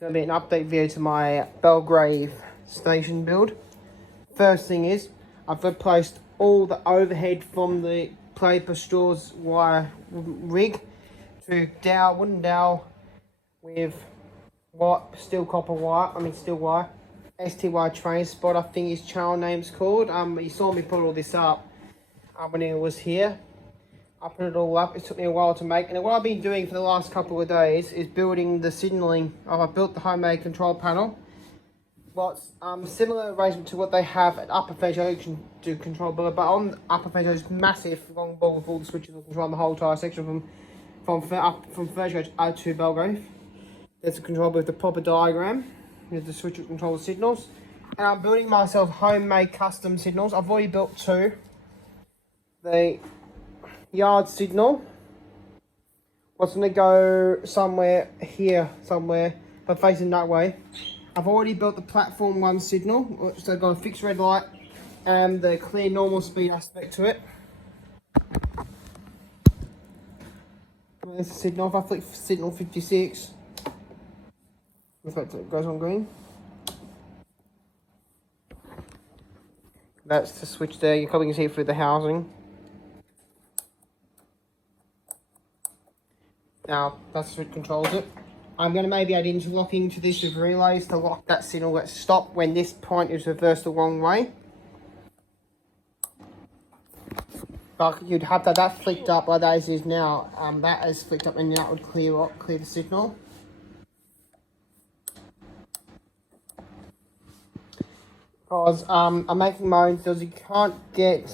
Going to be an update video to my Belgrave station build. First thing is, I've replaced all the overhead from the paper straws wire rig to wooden dowel with steel wire. STY train spot, I think his channel name's called. You saw me put all this up when it was here. I put it all up. It took me a while to make, and what I've been doing for the last couple of days is building the signalling. I've built the homemade control panel. What's similar arrangement to what they have at Upper Fairshire to control boiler, but on Upper Fairshire is massive long board with all the switches that control the whole entire section from Fairshire out to Belgrave. There's a control with the proper diagram. There's the switch that controls the signals, and I'm building myself homemade custom signals. I've already built two. The yard signal was going to go somewhere, but facing that way. I've already built the platform 1 signal, which has got a fixed red light and the clear normal speed aspect to it. There's the signal. If I flick signal 56, it goes on green. That's the switch there. You probably can see it through the housing. Now, that's what controls it. I'm going to maybe add interlocking to this with relays to lock that signal at stop when this point is reversed the wrong way. But you'd have that flicked up like that as is now. That is flicked up, and that would clear the signal. Because I'm making my own fields. You can't get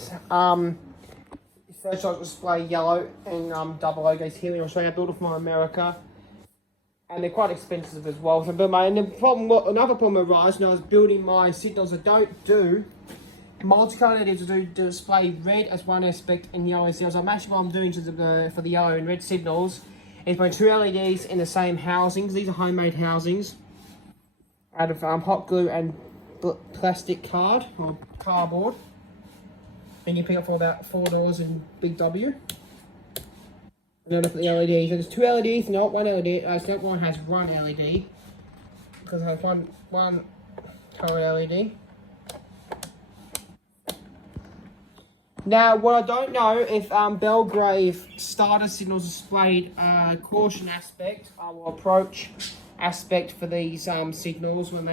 searchlight display yellow and double logos here in Australia. I built it from America, and they're quite expensive as well. So another problem arose when I was building my signals. I don't do multicolour LEDs to display red as one aspect and yellow signals. What I'm doing for the yellow and red signals is putting 2 LEDs in the same housings. These are homemade housings out of hot glue and plastic cardboard. And you pick up for about $4 in Big W. And then look at the LEDs. There's 2 LEDs, not 1 LED. So one has 1 LED. Because it has one colour LED. Now, what I don't know if Belgrave starter signals displayed caution aspect or approach aspect for these signals when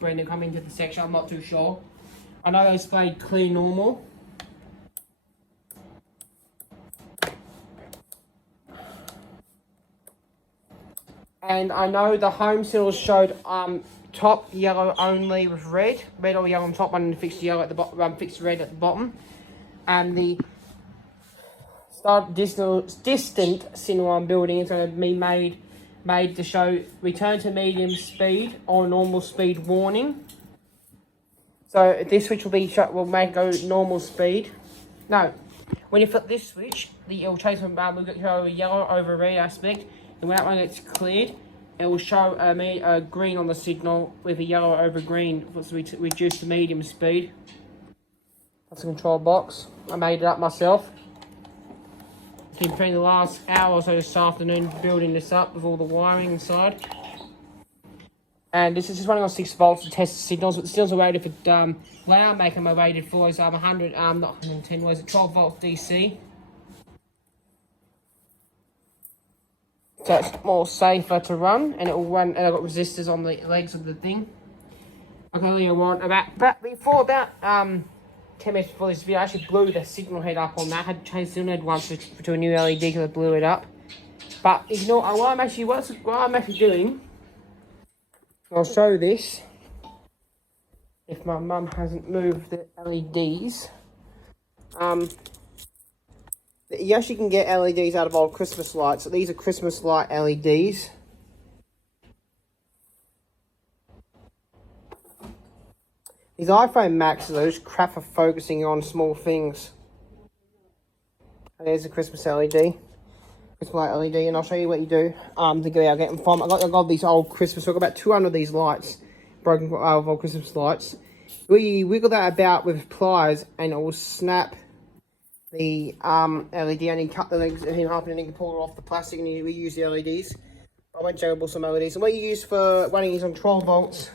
they come into the section. I'm not too sure. I know they displayed clear normal. And I know the home signals showed top yellow only with red or yellow on top, and fixed yellow at the bottom, fixed red at the bottom. And the distant signal I'm building is going to be made to show return to medium speed or normal speed warning. So this switch will make go normal speed. No, when you flip this switch, it will show a yellow over red aspect. And when that one gets cleared, it will show a green on the signal with a yellow over green, which reduce the medium speed. That's a control box. I made it up myself. I've been spending the last hour or so this afternoon building this up with all the wiring inside. And this is just running on 6 volts to test the signals, but the signals are rated for, what I'm making them rated for is 12 volts DC. So it's more safer to run, and it will run, and I've got resistors on the legs of the thing. I can only want about 10 minutes before this video, I actually blew the signal head up on that. I had to change the signal head once to a new LED because I blew it up. But ignore what I'm actually doing. I'll show you this. If my mum hasn't moved the LEDs. You actually can get LEDs out of old Christmas lights. So these are Christmas light LEDs. These iPhone Maxes are just crap for focusing on small things. And there's a Christmas LED. Christmas light LED, and I'll show you what you do to get them from. I got these old Christmas, so I've got about 200 of these lights, broken out of old Christmas lights. We wiggle that about with pliers, and it will snap the LED, and you cut the legs in half, and then you can pull it off the plastic, and we use the LEDs. I won't jangle some melodies. And what you use for running is on 12 volts.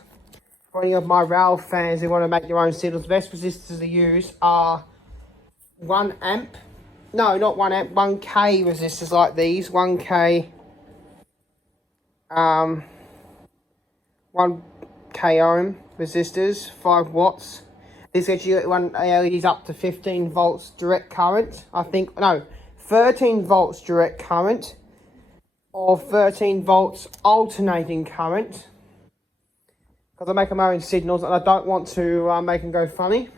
For any of my rail fans who want to make their own signals, the best resistors to use are 1 amp. No, not 1 amp, 1K resistors like these. 1K, 1K ohm resistors, 5 watts. This gets you one LEDs up to 15 volts direct current. I think, no, 13 volts direct current or 13 volts alternating current. Because I make my own signals and I don't want to make them go funny.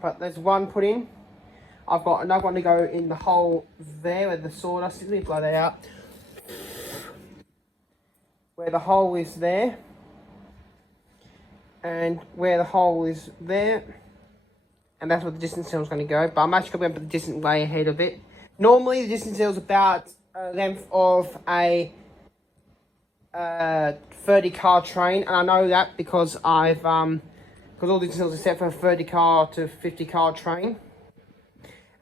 But there's one put in. I've got another one to go in the hole there where the sawdust is. Let me blow that out. Where the hole is there. And where the hole is there. And that's where the distance cell is going to go. But I'm actually going to put the distance way ahead of it. Normally the distance cell is about a length of a 30 car train. And I know that because I've because all these signals are set for a 30 car to 50 car train.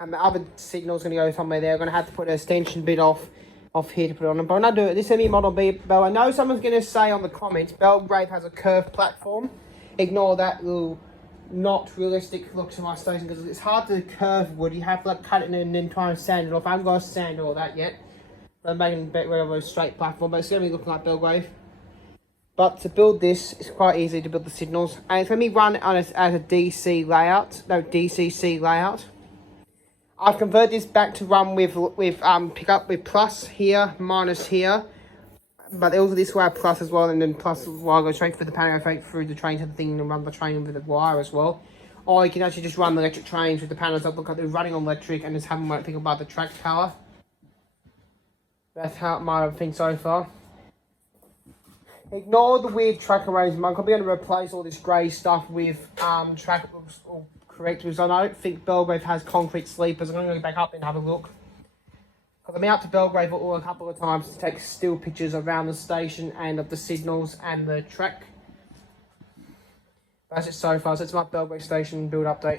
And the other signal's going to go somewhere there. I'm going to have to put an extension bit off here to put it on. But when I do it, this is Model B Bell. I know someone's going to say on the comments, Belgrave has a curved platform. Ignore that little not realistic look to my station because it's hard to curve wood. You have to like cut it and then try and sand it off. I haven't got to sand all that yet. I'm making a bit of a straight platform, but it's going to be looking like Belgrave. But to build this, it's quite easy to build the signals. And it's going to be run on as a DC layout. No, DCC layout. I've converted this back to run with pick up with plus here, minus here. But also this will have plus as well, and then plus will go straight through the panel, straight through the train to the thing, and run the train with the wire as well. Or you can actually just run the electric trains with the panels that look like they're running on electric and just have them think about the track power. That's how my thing so far. Ignore the weird track arrangement. I'm probably going to replace all this grey stuff with track or correctors. I don't think Belgrave has concrete sleepers. I'm going to go back up and have a look. Because I've been out to Belgrave a couple of times to take still pictures around the station and of the signals and the track. That's it so far. So it's my Belgrave station build update.